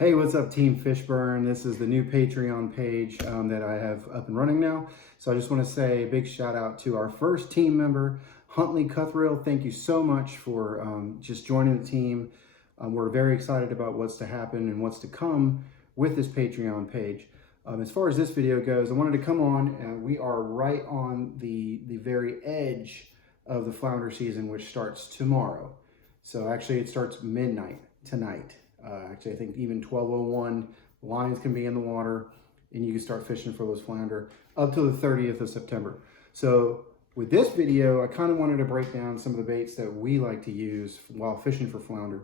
Hey, what's up, Team Fishburne? This is the new Patreon page that I have up and running now. So I just want to say a big shout out to our first team member, Huntley Cuthrill. Thank you so much for just joining the team. We're very excited about what's to happen and what's to come with this Patreon page. As far as this video goes, I wanted to come on, and we are right on the very edge of the flounder season, which starts tomorrow. So actually it starts midnight tonight. Actually, I think even 12:01, lines can be in the water and you can start fishing for those flounder up to the 30th of September. So with this video, I kind of wanted to break down some of the baits that we like to use while fishing for flounder.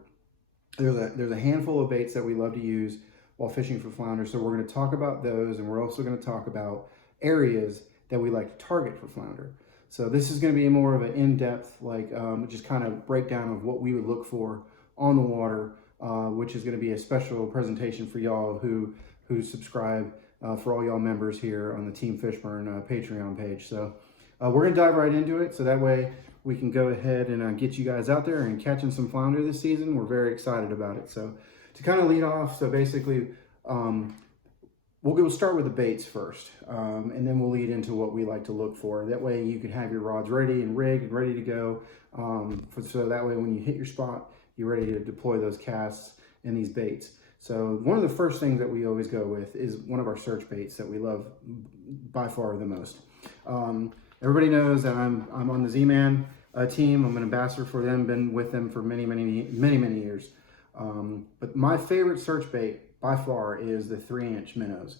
There's a handful of baits that we love to use while fishing for flounder. So we're going to talk about those, and we're also going to talk about areas that we like to target for flounder. So this is going to be more of an in-depth, like just kind of breakdown of what we would look for on the water, which is going to be a special presentation for y'all who subscribe, for all y'all members here on the Team Fishburne Patreon page. So we're going to dive right into it, so that way we can go ahead and get you guys out there and catching some flounder this season. We're very excited about it. So to kind of lead off, so basically we'll start with the baits first, and then we'll lead into what we like to look for. That way you can have your rods ready and rigged and ready to go, so that way when you hit your spot, you're ready to deploy those casts and these baits. So one of the first things that we always go with is one of our search baits that we love by far the most. Everybody knows that I'm on the Z-Man team. I'm an ambassador for them, been with them for many years. But my favorite search bait by far is the 3-inch minnows.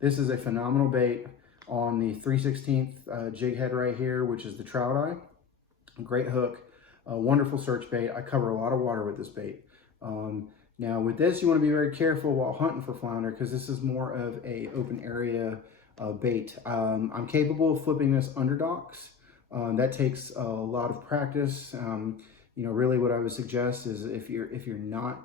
This is a phenomenal bait on the 3/16 jig head right here, which is the trout eye. Great hook. A wonderful search bait. I cover a lot of water with this bait. Now with this, you want to be very careful while hunting for flounder, because this is more of a open area bait. I'm capable of flipping this under docks. That takes a lot of practice. You know, really what I would suggest is if you're not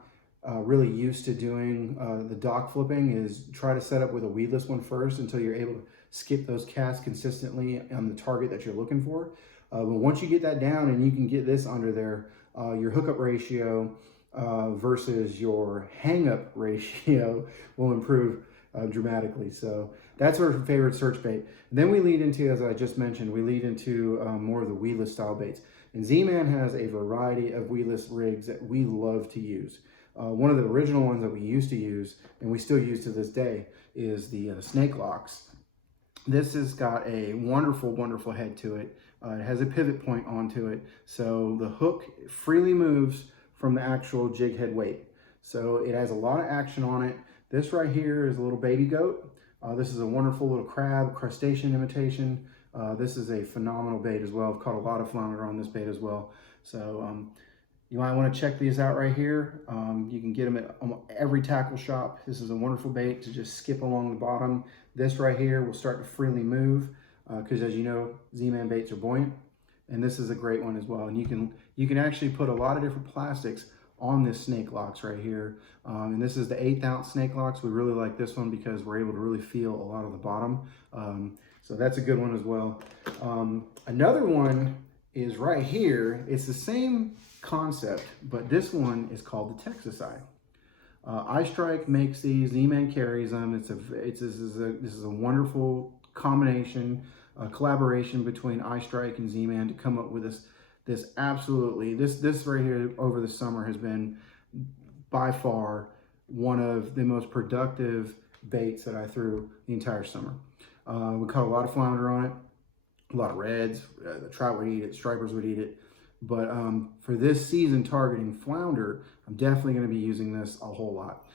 really used to doing the dock flipping, is try to set up with a weedless one first until you're able to skip those casts consistently on the target that you're looking for. But once you get that down and you can get this under there, your hookup ratio versus your hang-up ratio will improve dramatically. So that's our favorite search bait. And then we lead into, as I just mentioned, we lead into more of the weedless style baits. And Z-Man has a variety of weedless rigs that we love to use. One of the original ones that we used to use, and we still use to this day, is the snake locks. This has got a wonderful head to it. It has a pivot point onto it, so the hook freely moves from the actual jig head weight. So it has a lot of action on it. This right here is a little baby goat. This is a wonderful little crab crustacean imitation. This is a phenomenal bait as well. I've caught a lot of flounder on this bait as well. So you might want to check these out right here. You can get them at every tackle shop. This is a wonderful bait to just skip along the bottom. This right here will start to freely move, because as you know, Z-Man baits are buoyant, and this is a great one as well. And you can actually put a lot of different plastics on this snake locks right here. And this is the 1/8 ounce snake locks. We really like this one because we're able to really feel a lot of the bottom. So that's a good one as well. Another one is right here. It's the same concept, but this one is called the Texas Eye. iStrike makes these, Z-Man carries them. This is a wonderful combination, collaboration between iStrike and Z-Man to come up with this right here over the summer has been by far one of the most productive baits that I threw the entire summer. We caught a lot of flounder on it, a lot of reds. The trout would eat it, stripers would eat it. But for this season targeting flounder, I'm definitely going to be using this a whole lot.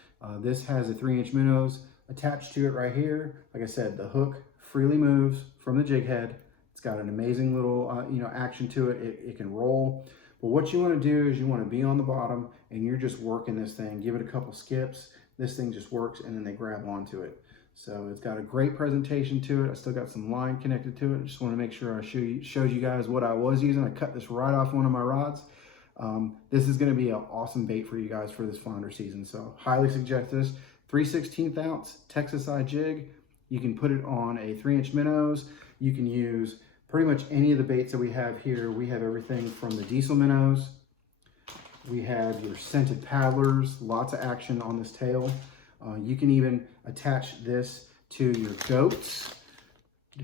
This has a 3-inch minnows attached to it right here. Like I said, the hook freely moves from the jig head. It's got an amazing little action to it. It can roll. But what you want to do is you want to be on the bottom and you're just working this thing. Give it a couple skips. This thing just works, and then they grab onto it. So it's got a great presentation to it. I still got some line connected to it. I just want to make sure I showed you guys what I was using. I cut this right off one of my rods. This is going to be an awesome bait for you guys for this flounder season. So highly suggest this. 3/16 ounce Texas Eye jig. You can put it on a 3-inch minnows. You can use pretty much any of the baits that we have here. We have everything from the diesel minnows. We have your scented paddlers, lots of action on this tail. You can even attach this to your goats.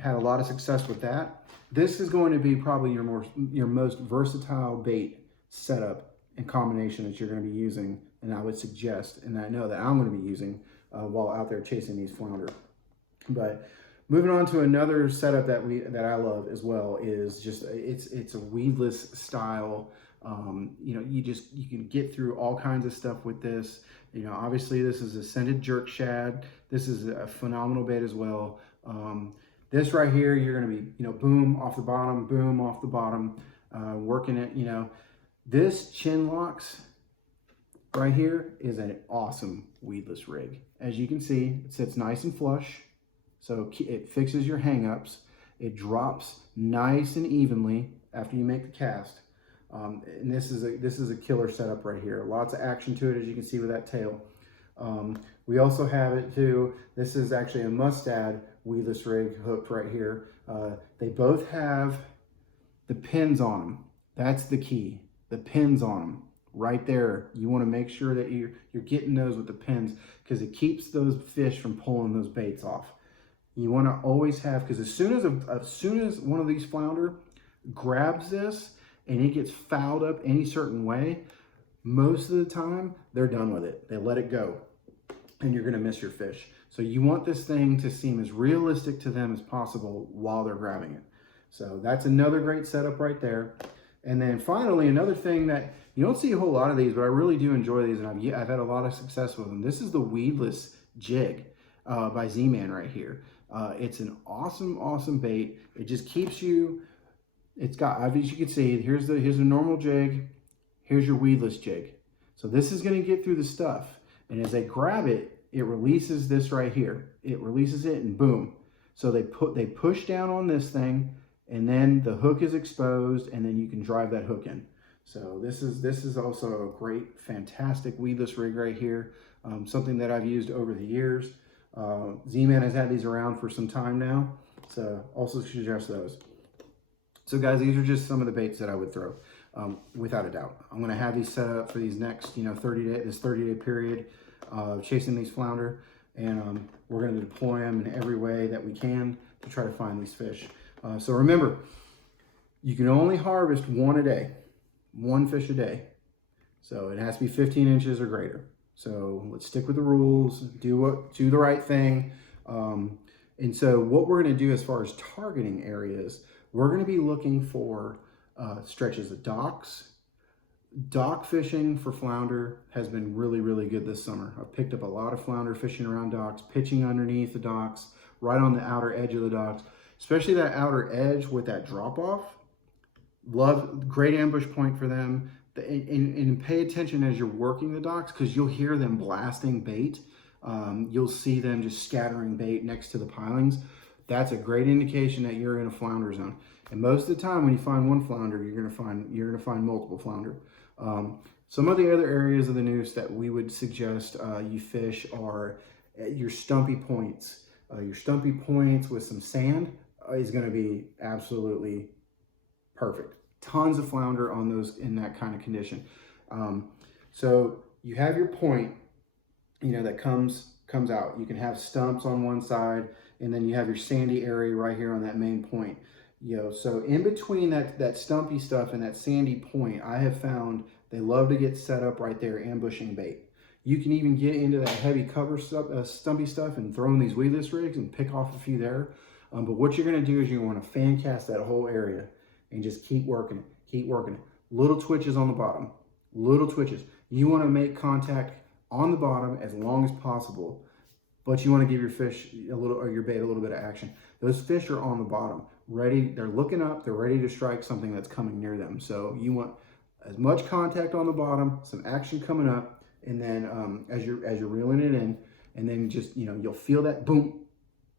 Had a lot of success with that. This is going to be probably your most versatile bait setup and combination that you're going to be using, and I would suggest, and I know that I'm going to be using while out there chasing these flounder. But moving on to another setup that I love as well is just it's a weedless style. You know, you can get through all kinds of stuff with this. You know, obviously this is a scented jerk shad. This is a phenomenal bait as well. This right here, you're going to be, you know, boom off the bottom, boom off the bottom, working it. You know, this chin locks right here is an awesome weedless rig. As you can see, it sits nice and flush. So it fixes your hang-ups. It drops nice and evenly after you make the cast. And this is a killer setup right here. Lots of action to it, as you can see with that tail. We also have it too. This is actually a mustad weedless rig hooked right here. They both have the pins on them. That's the key. The pins on them right there. You want to make sure that you're getting those with the pins, because it keeps those fish from pulling those baits off. You want to always have, because as soon as one of these flounder grabs this and it gets fouled up any certain way, most of the time they're done with it. They let it go, and you're going to miss your fish. So you want this thing to seem as realistic to them as possible while they're grabbing it. So that's another great setup right there. And then finally, another thing that you don't see a whole lot of these, but I really do enjoy these, and I've had a lot of success with them. This is the weedless jig by Z-Man right here. It's an awesome bait. It just keeps you, it's got, as you can see, here's a normal jig, here's your weedless jig. So this is going to get through the stuff, and as they grab it, it releases this right here. It releases it, and boom. So they push down on this thing, and then the hook is exposed, and then you can drive that hook in. So this is also a great, fantastic weedless rig right here. Something that I've used over the years. Z-Man has had these around for some time now, so also suggest those. So guys, these are just some of the baits that I would throw, without a doubt. I'm going to have these set up for these next, you know, 30-day period of chasing these flounder, and we're going to deploy them in every way that we can to try to find these fish. So remember, you can only harvest one fish a day. So it has to be 15 inches or greater. So let's stick with the rules, do the right thing. And so what we're going to do as far as targeting areas, we're going to be looking for stretches of docks. Dock fishing for flounder has been really good this summer. I've picked up a lot of flounder fishing around docks, pitching underneath the docks, right on the outer edge of the docks, especially that outer edge with that drop off. Great ambush point for them. And pay attention as you're working the docks, because you'll hear them blasting bait. You'll see them just scattering bait next to the pilings. That's a great indication that you're in a flounder zone. And most of the time, when you find one flounder, you're gonna find multiple flounder. Some of the other areas of the noose that we would suggest you fish are your stumpy points. Your stumpy points with some sand is going to be absolutely perfect. Tons of flounder on those in that kind of condition. So you have your point, you know, that comes out. You can have stumps on one side, and then you have your sandy area right here on that main point. You know, so in between that stumpy stuff and that sandy point, I have found they love to get set up right there, ambushing bait. You can even get into that heavy cover stuff, stumpy stuff, and throw in these weedless rigs and pick off a few there. But what you're going to do is you want to fan cast that whole area and just keep working it, keep working it. Little twitches on the bottom, little twitches. You want to make contact on the bottom as long as possible, but you want to give your fish your bait a little bit of action. Those fish are on the bottom, ready. They're looking up. They're ready to strike something that's coming near them. So you want as much contact on the bottom, some action coming up, and then as you're reeling it in, and then just, you know, you'll feel that boom,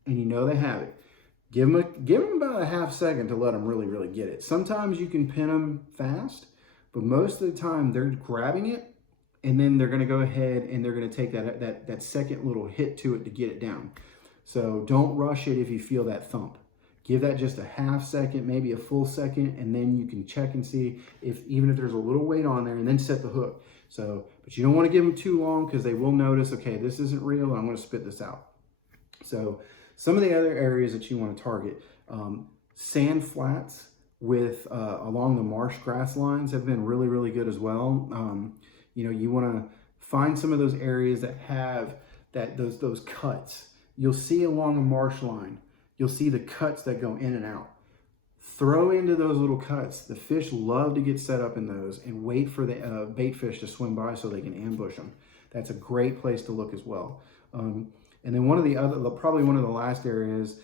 and you know they have it. Give them about a half second to let them really get it. Sometimes you can pin them fast, but most of the time they're grabbing it, and then they're going to go ahead and they're going to take that second little hit to it to get it down. So don't rush it if you feel that thump. Give that just a half second, maybe a full second, and then you can check and see even if there's a little weight on there, and then set the hook. So but you don't want to give them too long because they will notice, okay, this isn't real and I'm going to spit this out. So some of the other areas that you want to target, sand flats with along the marsh grass lines have been really, really good as well. You know, you want to find some of those areas that have those cuts. You'll see along a marsh line, you'll see the cuts that go in and out. Throw into those little cuts. The fish love to get set up in those and wait for the bait fish to swim by so they can ambush them. That's a great place to look as well. And then one of the other, probably one of the last areas,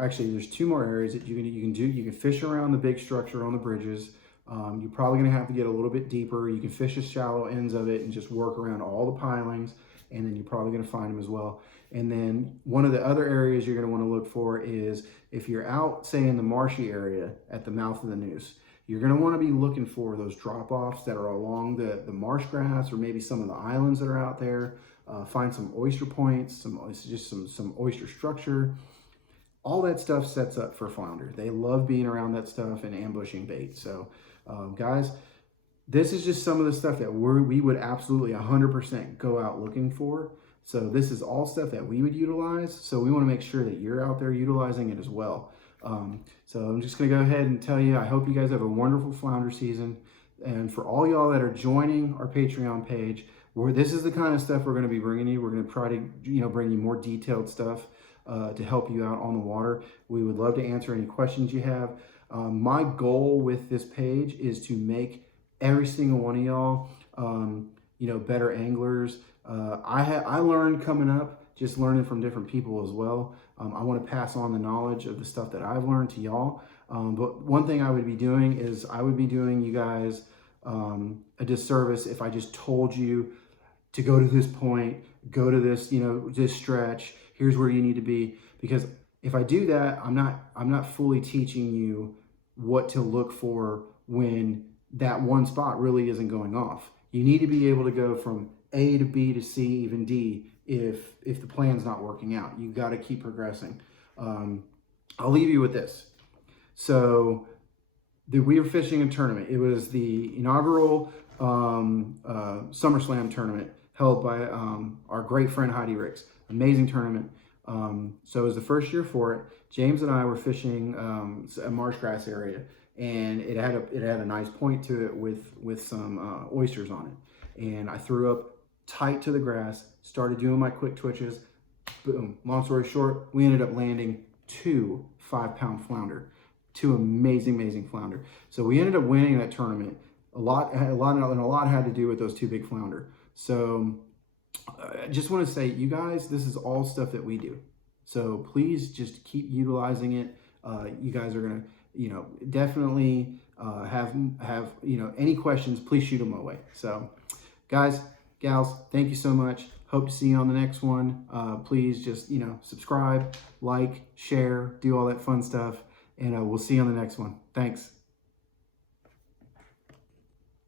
actually there's two more areas that you can do. You can fish around the big structure on the bridges. You're probably gonna have to get a little bit deeper. You can fish the shallow ends of it and just work around all the pilings, and then you're probably gonna find them as well. And then one of the other areas you're gonna wanna look for is if you're out, say in the marshy area at the mouth of the Neuse, you're gonna wanna be looking for those drop-offs that are along the marsh grass or maybe some of the islands that are out there. Find some oyster points, some oyster structure. All that stuff sets up for flounder. They love being around that stuff and ambushing bait. So guys, this is just some of the stuff that we would absolutely 100% go out looking for. So this is all stuff that we would utilize. So we want to make sure that you're out there utilizing it as well. So I'm just going to go ahead and tell you, I hope you guys have a wonderful flounder season. And for all y'all that are joining our Patreon page, this is the kind of stuff we're going to be bringing you. We're going to try to, bring you more detailed stuff to help you out on the water. We would love to answer any questions you have. My goal with this page is to make every single one of y'all, better anglers. I learned coming up, just learning from different people as well. I want to pass on the knowledge of the stuff that I've learned to y'all. But one thing I would be doing is I would be doing you guys a disservice if I just told you to go to this point, go to this, this stretch, here's where you need to be. Because if I do that, I'm not fully teaching you what to look for when that one spot really isn't going off. You need to be able to go from A to B to C, even D, if the plan's not working out. You got to keep progressing. I'll leave you with this. So we were fishing a tournament. It was the inaugural SummerSlam tournament held by our great friend Heidi Ricks. Amazing tournament. So it was the first year for it. James and I were fishing a marsh grass area, and it had a nice point to it with some oysters on it. And I threw up tight to the grass, started doing my quick twitches. Boom. Long story short, we ended up landing 2 5-pound flounder. 2 amazing flounder. So we ended up winning that tournament. A lot had to do with those 2 big flounder. So I just want to say, you guys, this is all stuff that we do. So please just keep utilizing it. You guys are gonna, definitely have any questions, please shoot them my way. So guys, gals, thank you so much. Hope to see you on the next one. Please just, subscribe, like, share, do all that fun stuff. And we'll see you on the next one. Thanks.